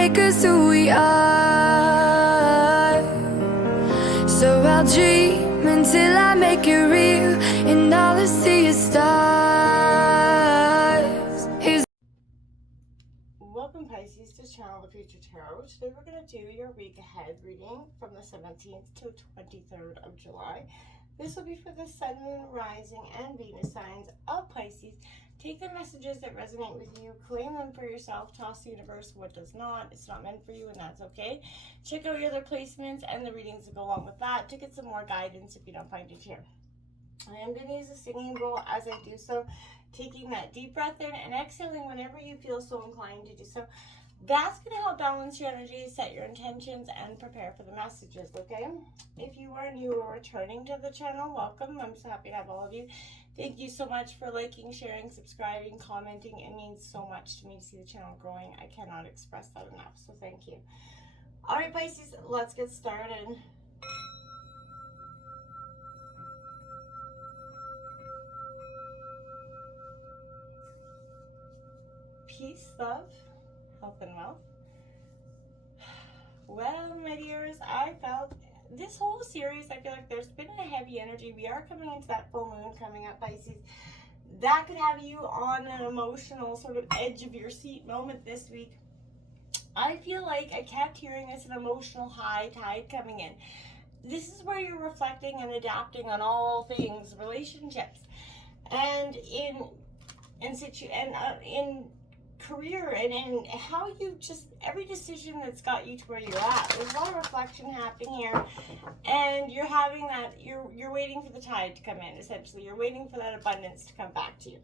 make us who we are. So I'll dream until I make it real, and all I see is stars. Welcome, Pisces, to Channel the Future Tarot. Today we're going to do your week ahead reading from the 17th to 23rd of July. This will be for the Sun, Moon, Rising, and Venus signs of Pisces. Take the messages that resonate with you, claim them for yourself, toss the universe what does not. It's not meant for you, and that's okay. Check out your other placements and the readings that go along with that to get some more guidance if you don't find it here. I am going to use a singing bowl as I do so, taking that deep breath in and exhaling whenever you feel so inclined to do so. That's going to help balance your energy, set your intentions, and prepare for the messages, okay? If you are new or returning to the channel, welcome. I'm so happy to have all of you. Thank you so much for liking, sharing, subscribing, commenting. It means so much to me to see the channel growing. I cannot express that enough, so thank you. All right, Pisces, let's get started. Peace, love, health, and wealth. Well, my dears, I felt this whole series, I feel like there's been a heavy energy. We are coming into that full moon coming up, Pisces. That could have you on an emotional sort of edge of your seat moment this week. I feel like I kept hearing this an emotional high tide coming in. This is where you're reflecting and adapting on all things relationships and in career and in how you just, every decision that's got you to where you're at. There's a lot of reflection happening here, and you're having that, you're waiting for the tide to come in, essentially. You're waiting for that abundance to come back to you.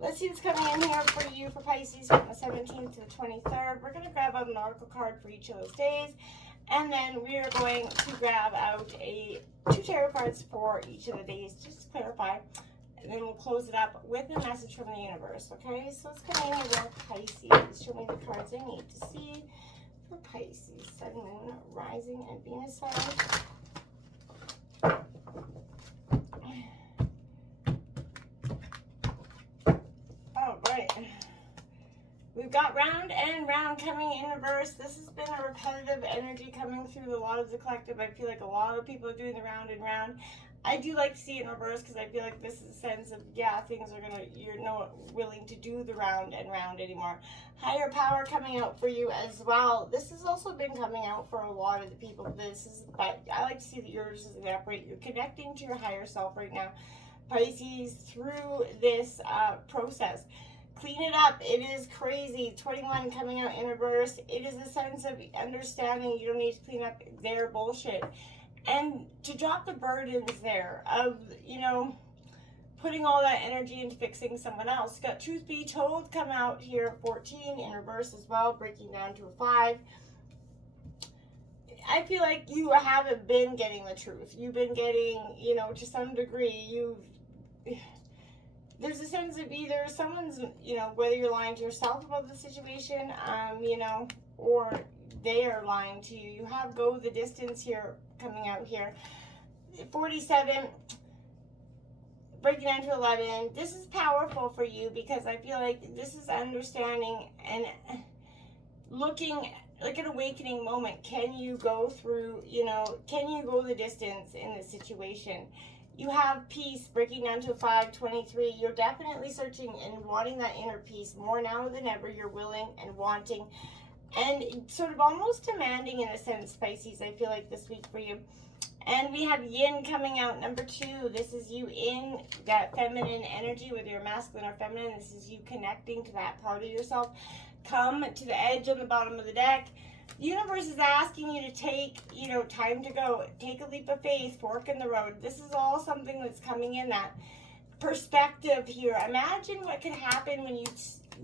Let's see what's coming in here for you for Pisces from the 17th to the 23rd. We're going to grab out an oracle card for each of those days, and then we are going to grab out two tarot cards for each of the days, just to clarify. And then we'll close it up with a message from the universe, okay? So let's come in here with Pisces. Show me the cards I need to see for Pisces. Sun, Moon, Rising, and Venus signs. All right. We've got round and round coming in reverse. This has been a repetitive energy coming through a lot of the collective. I feel like a lot of people are doing the round and round. I do like to see it in reverse because I feel like this is a sense of, yeah, things are going to, you're not willing to do the round and round anymore. Higher power coming out for you as well. This has also been coming out for a lot of the people. But I like to see that yours is evaporate. You're connecting to your higher self right now, Pisces, through this process. Clean it up. It is crazy. 21 coming out in reverse. It is a sense of understanding you don't need to clean up their bullshit. And to drop the burdens there of, you know, putting all that energy into fixing someone else. Got Truth Be Told come out here at 14 in reverse as well, breaking down to a 5. I feel like you haven't been getting the truth. You've been getting, you know, to some degree, there's a sense of either someone's, you know, whether you're lying to yourself about the situation, you know, or they are lying to you. You have go the distance here coming out here. 47 breaking down to 11. This is powerful for you because I feel like this is understanding and looking like an awakening moment. Can you go through, you know, can you go the distance in this situation? You have peace breaking down to 523. You're definitely searching and wanting that inner peace more now than ever. You're willing and wanting and sort of almost demanding in a sense, Pisces, I feel like this week for you. And we have yin coming out, number 2. This is you in that feminine energy, whether you're masculine or feminine. This is you connecting to that part of yourself. Come to the edge on the bottom of the deck. The universe is asking you to take, you know, time to go. Take a leap of faith, fork in the road. This is all something that's coming in that perspective here. Imagine what could happen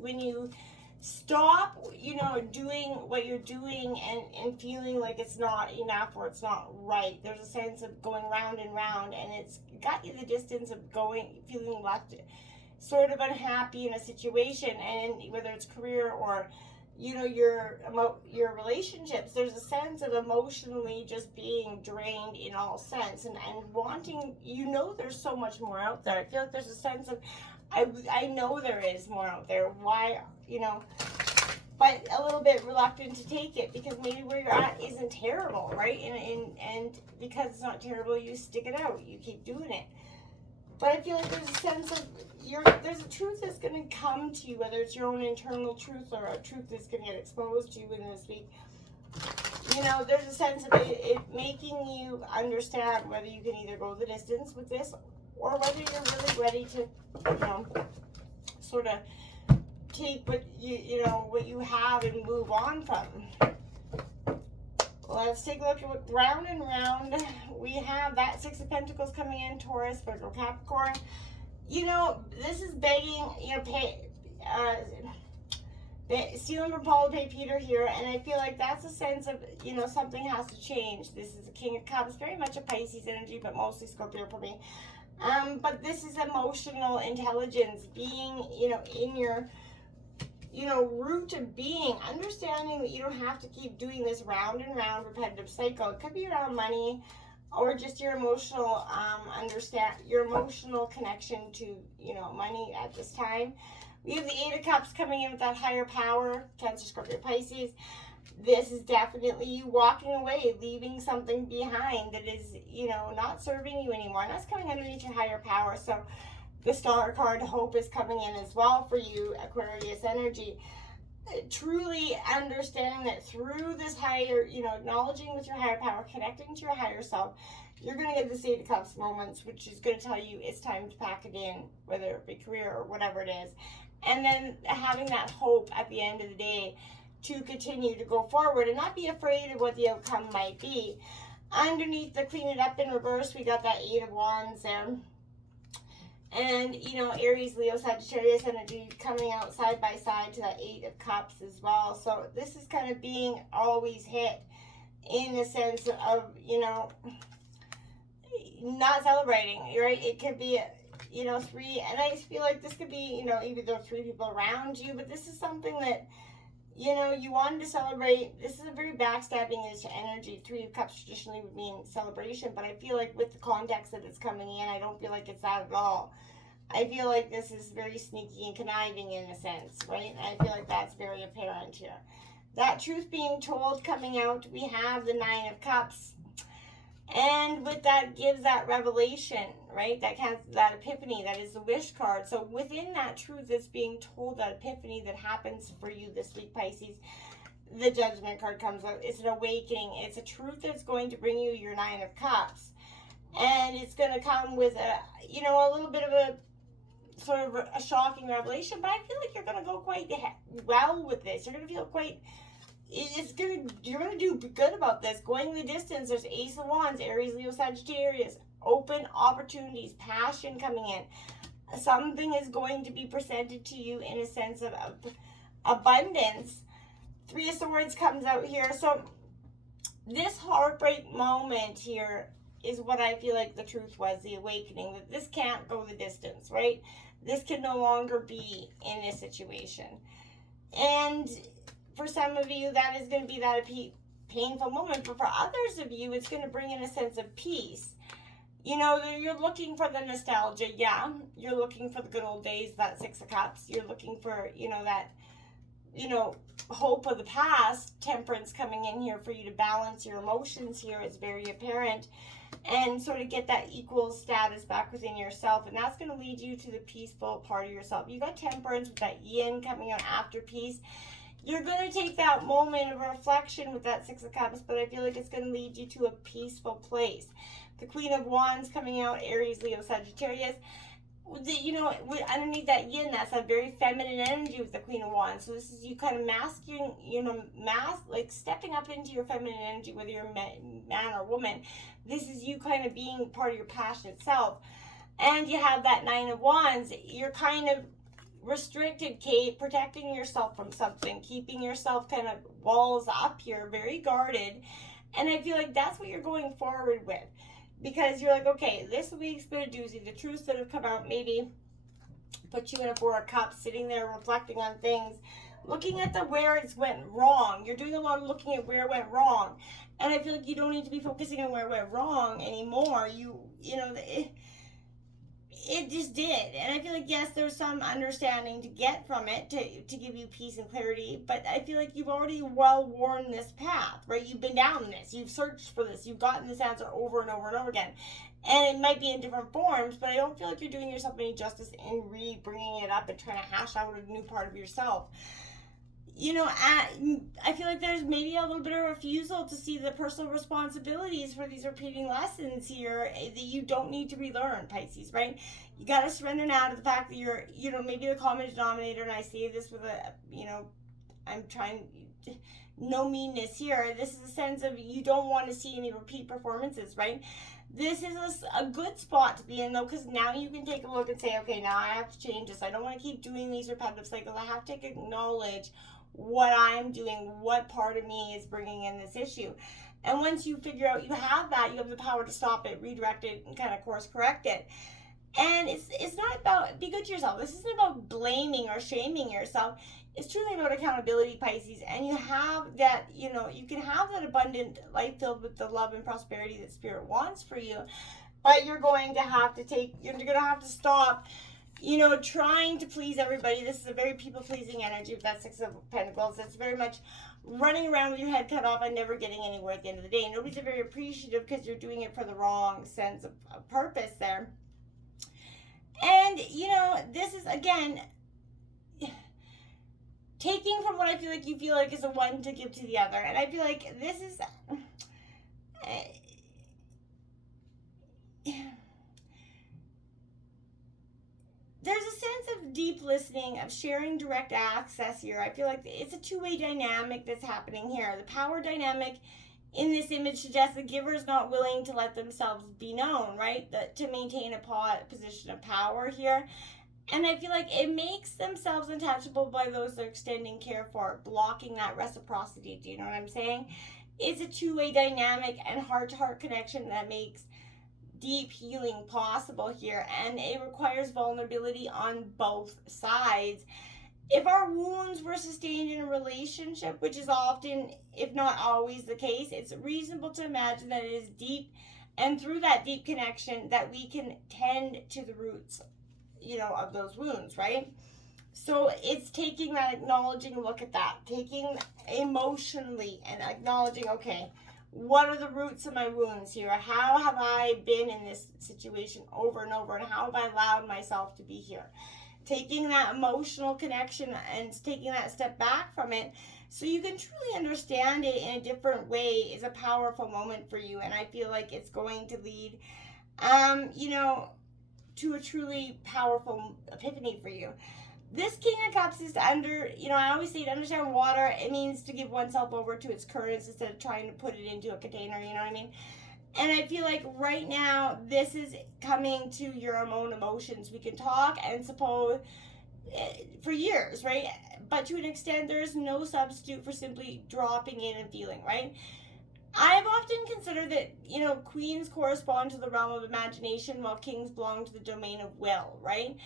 when you stop, you know, doing what you're doing and feeling like it's not enough or it's not right. There's a sense of going round and round, and it's got you the distance of feeling left sort of unhappy in a situation, and whether it's career or, you know, your relationships, there's a sense of emotionally just being drained in all sense and wanting, you know, there's so much more out there. I feel like there's a sense of, I know there is more out there. Why, you know, but a little bit reluctant to take it because maybe where you're at isn't terrible, right? And because it's not terrible, you stick it out, you keep doing it. But I feel like there's a sense of there's a truth that's going to come to you, whether it's your own internal truth or a truth that's going to get exposed to you in this week. You know, there's a sense of it making you understand whether you can either go the distance with this or whether you're really ready to, you know, sort of take what what you have and move on from. Let's take a look at what round and round we have. That Six of Pentacles coming in, Taurus, Virgo, Capricorn. You know, this is begging, you know, stealing from Paul to pay Peter here, and I feel like that's a sense of, you know, something has to change. This is a King of Cups, very much a Pisces energy, but mostly Scorpio for me. But this is emotional intelligence, being, you know, in your, you know, root of being, understanding that you don't have to keep doing this round and round repetitive cycle. It could be around money or just your emotional, your emotional connection to, you know, money at this time. We have the Eight of Cups coming in with that higher power, Cancer, Scorpio, Pisces. This is definitely you walking away, leaving something behind that is, you know, not serving you anymore. And that's coming underneath your higher power. So the Star card, Hope, is coming in as well for you, Aquarius energy. Truly understanding that through this higher, you know, acknowledging with your higher power, connecting to your higher self, you're going to get this Eight of Cups moments, which is going to tell you it's time to pack it in, whether it be career or whatever it is. And then having that hope at the end of the day to continue to go forward and not be afraid of what the outcome might be. Underneath the Clean It Up in reverse, we got that Eight of Wands there. And, you know, Aries, Leo, Sagittarius energy coming out side by side to that Eight of Cups as well. So this is kind of being always hit in the sense of, you know, not celebrating, right? It could be, you know, three, and I feel like this could be, you know, either there are three people around you, but this is something that, you know, you wanted to celebrate. This is a very backstabbing-ish energy. Three of Cups traditionally would mean celebration, but I feel like with the context that it's coming in, I don't feel like it's that at all. I feel like this is very sneaky and conniving in a sense, right? And I feel like that's very apparent here. That truth being told coming out, we have the Nine of Cups. And with that gives that revelation, right? That epiphany, that is the wish card. So within that truth that's being told, that epiphany that happens for you this week, Pisces, the Judgment card comes out. It's an awakening. It's a truth that's going to bring you your Nine of Cups. And it's going to come with a, you know, a little bit of a sort of a shocking revelation. But I feel like you're going to go quite well with this. You're going to feel quite... you're gonna do good about this. Going the distance. There's Ace of Wands, Aries, Leo, Sagittarius. Open opportunities, passion coming in. Something is going to be presented to you in a sense of abundance. Three of Swords comes out here. So this heartbreak moment here is what I feel like the truth was, the awakening, that this can't go the distance, right? This can no longer be in this situation. And for some of you, that is going to be that painful moment. But for others of you, it's going to bring in a sense of peace. You know, you're looking for the nostalgia. Yeah, you're looking for the good old days, that Six of Cups. You're looking for, you know, that, you know, hope of the past. Temperance coming in here for you to balance your emotions here is very apparent. And sort of get that equal status back within yourself. And that's going to lead you to the peaceful part of yourself. You got Temperance with that yin coming out after peace. You're going to take that moment of reflection with that Six of Cups, but I feel like it's going to lead you to a peaceful place. The Queen of Wands coming out, Aries, Leo, Sagittarius. You know, underneath that yin, that's a very feminine energy with the Queen of Wands. So this is you kind of masking, you know, like stepping up into your feminine energy, whether you're man or woman. This is you kind of being part of your passionate self. And you have that Nine of Wands. You're kind of restricted, Kate, protecting yourself from something, keeping yourself kind of walls up here, very guarded. And I feel like that's what you're going forward with, because you're like, okay, this week's been a doozy. The truths that have come out maybe put you in a Four of Cups, sitting there reflecting on things, looking at where it's went wrong. You're doing a lot of looking at where it went wrong, and I feel like you don't need to be focusing on where it went wrong anymore. You know, it just did. And I feel like, yes, there's some understanding to get from it to give you peace and clarity, but I feel like you've already well worn this path, right? You've been down this, you've searched for this, you've gotten this answer over and over and over again. And it might be in different forms, but I don't feel like you're doing yourself any justice in bringing it up and trying to hash out a new part of yourself. You know, I feel like there's maybe a little bit of refusal to see the personal responsibilities for these repeating lessons here that you don't need to relearn, Pisces, right? You got to surrender now to the fact that you're, you know, maybe the common denominator, and I say this with a, you know, I'm trying, no meanness here. This is a sense of you don't want to see any repeat performances, right? This is a good spot to be in, though, because now you can take a look and say, okay, now I have to change this. I don't want to keep doing these repetitive cycles. I have to acknowledge what I'm doing, what part of me is bringing in this issue. And once you figure out you have that, you have the power to stop it, redirect it, and kind of course correct it. And it's not about, be good to yourself. This isn't about blaming or shaming yourself. It's truly about accountability, Pisces. And you have that, you know, you can have that abundant life filled with the love and prosperity that Spirit wants for you. But you're going to have to stop, you know, trying to please everybody. This is a very people-pleasing energy with that Six of Pentacles. It's very much running around with your head cut off and never getting anywhere at the end of the day. Nobody's very appreciative because you're doing it for the wrong sense of purpose there. And, you know, this is, again, taking from what I feel like you feel like is a one to give to the other. And I feel like this is... there's a sense of deep listening, of sharing direct access here. I feel like it's a two-way dynamic that's happening here. The power dynamic in this image suggests the giver is not willing to let themselves be known, right? To maintain a position of power here. And I feel like it makes themselves untouchable by those they're extending care for, blocking that reciprocity. Do you know what I'm saying? It's a two-way dynamic and heart-to-heart connection that makes deep healing possible here, and it requires vulnerability on both sides. If our wounds were sustained in a relationship, which is often, if not always, the case, it's reasonable to imagine that it is deep, and through that deep connection that we can tend to the roots, you know, of those wounds, right? So it's taking that, acknowledging a look at that, taking emotionally and acknowledging, okay, what are the roots of my wounds here? How have I been in this situation over and over, and how have I allowed myself to be here? Taking that emotional connection and taking that step back from it so you can truly understand it in a different way is a powerful moment for you. And I feel like it's going to lead, you know, to a truly powerful epiphany for you. This King of Cups is you know, I always say to understand water, it means to give oneself over to its currents instead of trying to put it into a container, you know what I mean? And I feel like right now, this is coming to your own emotions. We can talk and suppose for years, right? But to an extent, there is no substitute for simply dropping in and feeling, right? I've often considered that, you know, queens correspond to the realm of imagination while kings belong to the domain of will, right?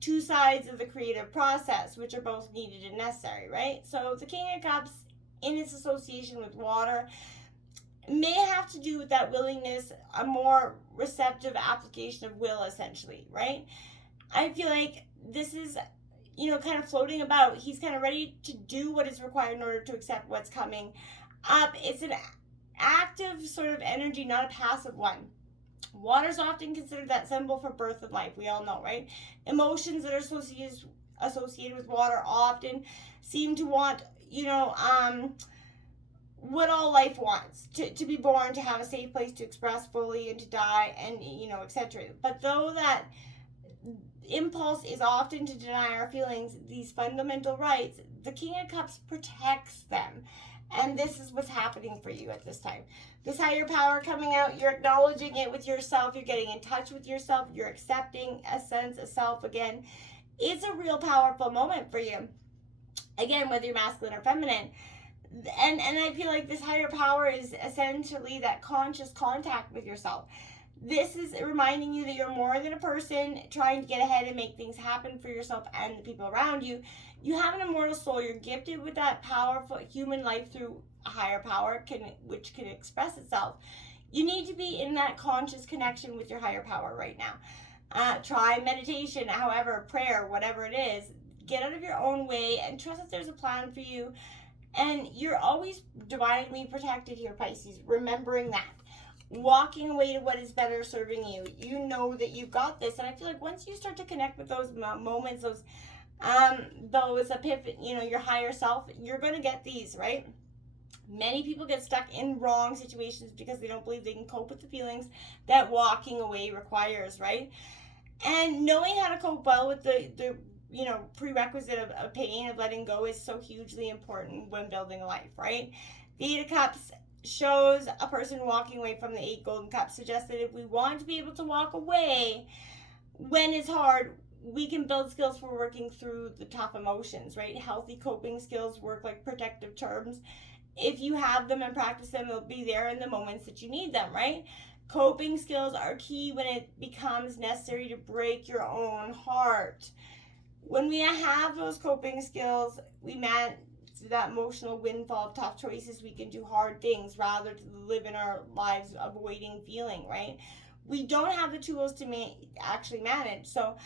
Two sides of the creative process, which are both needed and necessary, right? So the King of Cups, in its association with water, may have to do with that willingness, a more receptive application of will, essentially, right? I feel like this is, you know, kind of floating about. He's kind of ready to do what is required in order to accept what's coming up. It's an active sort of energy, not a passive one. Water is often considered that symbol for birth and life. We all know, right? Emotions that are associated with water often seem to want, you know, what all life wants, to be born, to have a safe place to express fully, and to die, and, you know, etc. But though that impulse is often to deny our feelings these fundamental rights, the King of Cups protects them. And this is what's happening for you at this time. This higher power coming out, you're acknowledging it with yourself. You're getting in touch with yourself. You're accepting a sense of self again. It's a real powerful moment for you. Again, whether you're masculine or feminine. And I feel like this higher power is essentially that conscious contact with yourself. This is reminding you that you're more than a person trying to get ahead and make things happen for yourself and the people around you. You have an immortal soul. You're gifted with that powerful human life through a higher power, which can express itself. You need to be in that conscious connection with your higher power right now. Try meditation, however, prayer, whatever it is. Get out of your own way and trust that there's a plan for you. And you're always divinely protected here, Pisces. Remembering that. Walking away to what is better serving you. You know that you've got this. And I feel like once you start to connect with those moments, those epiphany, your higher self, you're going to get these, right? Many people get stuck in wrong situations because they don't believe they can cope with the feelings that walking away requires, right? And knowing how to cope well with the prerequisite of pain, of letting go, is so hugely important when building a life, right? The 8 of Cups shows a person walking away from the 8 Golden Cups, suggests that if we want to be able to walk away when it's hard, we can build skills for working through the tough emotions, right? Healthy coping skills work like protective charms. If you have them and practice them, they'll be there in the moments that you need them, right? Coping skills are key when it becomes necessary to break your own heart. When we have those coping skills, we manage that emotional windfall of tough choices. We can do hard things rather than live in our lives avoiding feeling, right? We don't have the tools to actually manage. So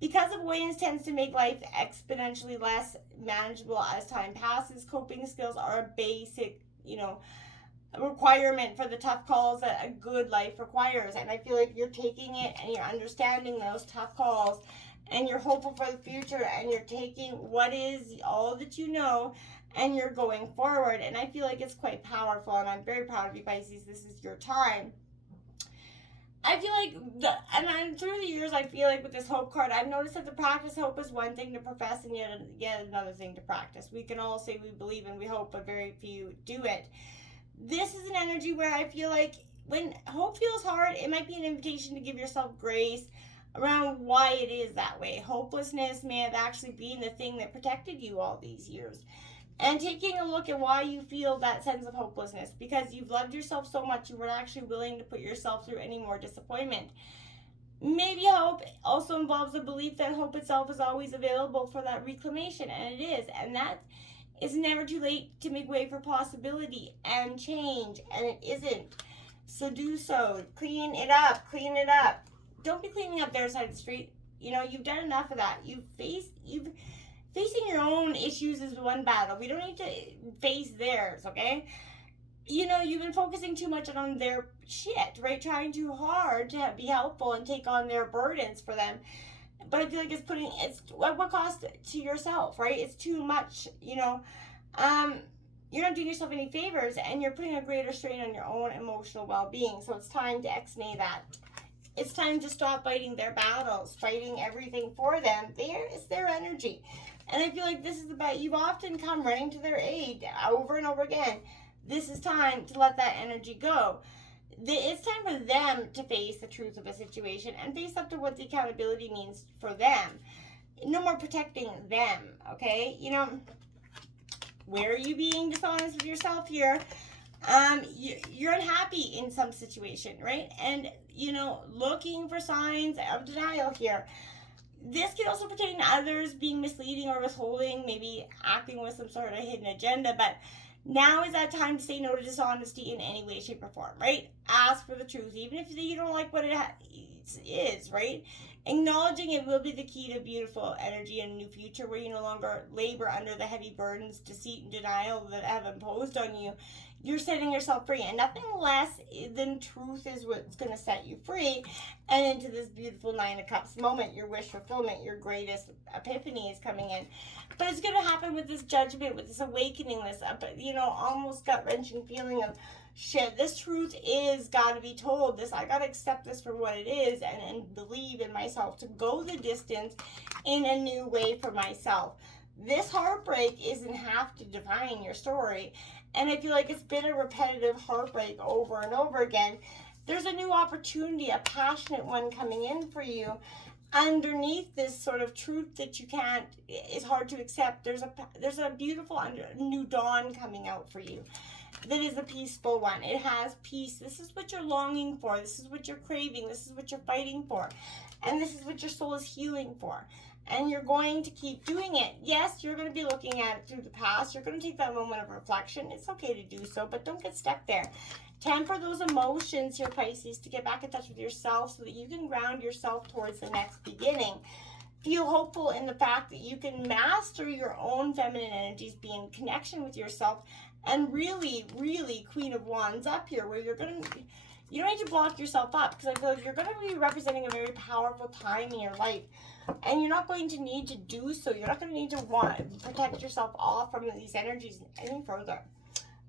because avoidance tends to make life exponentially less manageable as time passes, coping skills are a basic, requirement for the tough calls that a good life requires. And I feel like you're taking it and you're understanding those tough calls and you're hopeful for the future and you're taking what is all that you know and you're going forward. And I feel like it's quite powerful, and I'm very proud of you, Pisces. This is your time. I feel like through the years, I feel like with this hope card, I've noticed that the practice hope is one thing to profess and yet another thing to practice. We can all say we believe and we hope, but very few do it. This is an energy where I feel like when hope feels hard, it might be an invitation to give yourself grace around why it is that way. Hopelessness may have actually been the thing that protected you all these years. And taking a look at why you feel that sense of hopelessness, because you've loved yourself so much you weren't actually willing to put yourself through any more disappointment. Maybe hope also involves the belief that hope itself is always available for that reclamation, and it is. And that it's never too late to make way for possibility and change, and it isn't. So do so. Clean it up. Clean it up. Don't be cleaning up their side of the street. You've done enough of that. Facing your own issues is one battle. We don't need to face theirs, okay? You've been focusing too much on their shit, right? Trying too hard to be helpful and take on their burdens for them. But I feel like it's at what cost to yourself, right? It's too much, you're not doing yourself any favors, and you're putting a greater strain on your own emotional well-being. So it's time to ex-nay that. It's time to stop fighting their battles, fighting everything for them. It's their energy. And I feel like this is you've often come running to their aid over and over again. This is time to let that energy go. It's time for them to face the truth of a situation and face up to what the accountability means for them. No more protecting them, okay? Where are you being dishonest with yourself here? You're unhappy in some situation, right? And, looking for signs of denial here. This can also pertain to others being misleading or withholding, maybe acting with some sort of hidden agenda, but now is that time to say no to dishonesty in any way, shape, or form, right? Ask for the truth, even if you don't like what it is, right? Acknowledging it will be the key to beautiful energy and a new future where you no longer labor under the heavy burdens, deceit, and denial that have imposed on you. You're setting yourself free, and nothing less than truth is what's going to set you free and into this beautiful 9 of Cups moment. Your wish fulfillment, your greatest epiphany is coming in. But it's going to happen with this judgment, with this awakening, this, almost gut-wrenching feeling of, shit, this truth is got to be told. I got to accept this for what it is and believe in myself to go the distance in a new way for myself. This heartbreak isn't have to define your story. And I feel like it's been a repetitive heartbreak over and over again. There's a new opportunity, a passionate one coming in for you. Underneath this sort of truth that is hard to accept, there's a beautiful new dawn coming out for you. That is a peaceful one. It has peace. This is what you're longing for. This is what you're craving. This is what you're fighting for. And this is what your soul is healing for. And you're going to keep doing it. Yes, you're going to be looking at it through the past. You're going to take that moment of reflection. It's okay to do so, but don't get stuck there. Temper those emotions here, Pisces, to get back in touch with yourself so that you can ground yourself towards the next beginning. Feel hopeful in the fact that you can master your own feminine energies, be in connection with yourself, and really, really Queen of Wands up here, where you don't need to block yourself up, because I feel like you're going to be representing a very powerful time in your life, and you're not going to need to do so. You're not going to need to protect yourself off from these energies any further.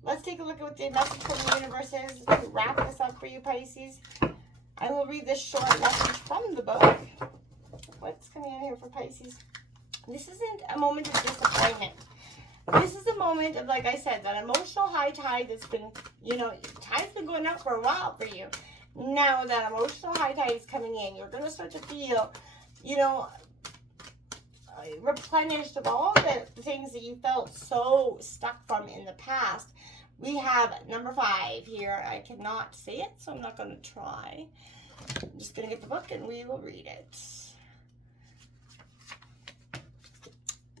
Let's take a look at what the message from the universe is to wrap this up for you, Pisces. I will read this short message from the book. What's coming in here for Pisces? This isn't a moment of disappointment. This is a moment of, like I said, that emotional high tide that's been, tide's been going up for a while for you. Now that emotional high tide is coming in, you're going to start to feel, replenished of all the things that you felt so stuck from in the past. We have number 5 here. I cannot say it, so I'm not going to try. I'm just going to get the book and we will read it.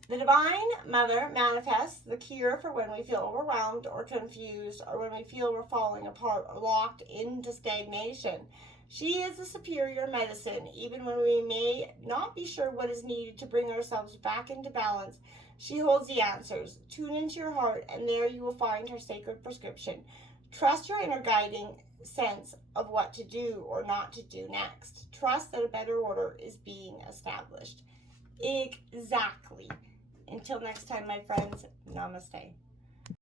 The Divine Mother manifests the cure for when we feel overwhelmed or confused, or when we feel we're falling apart or locked into stagnation. She is the superior medicine, even when we may not be sure what is needed to bring ourselves back into balance. She holds the answers. Tune into your heart, and there you will find her sacred prescription. Trust your inner guiding sense of what to do or not to do next. Trust that a better order is being established. Exactly. Until next time, my friends, namaste.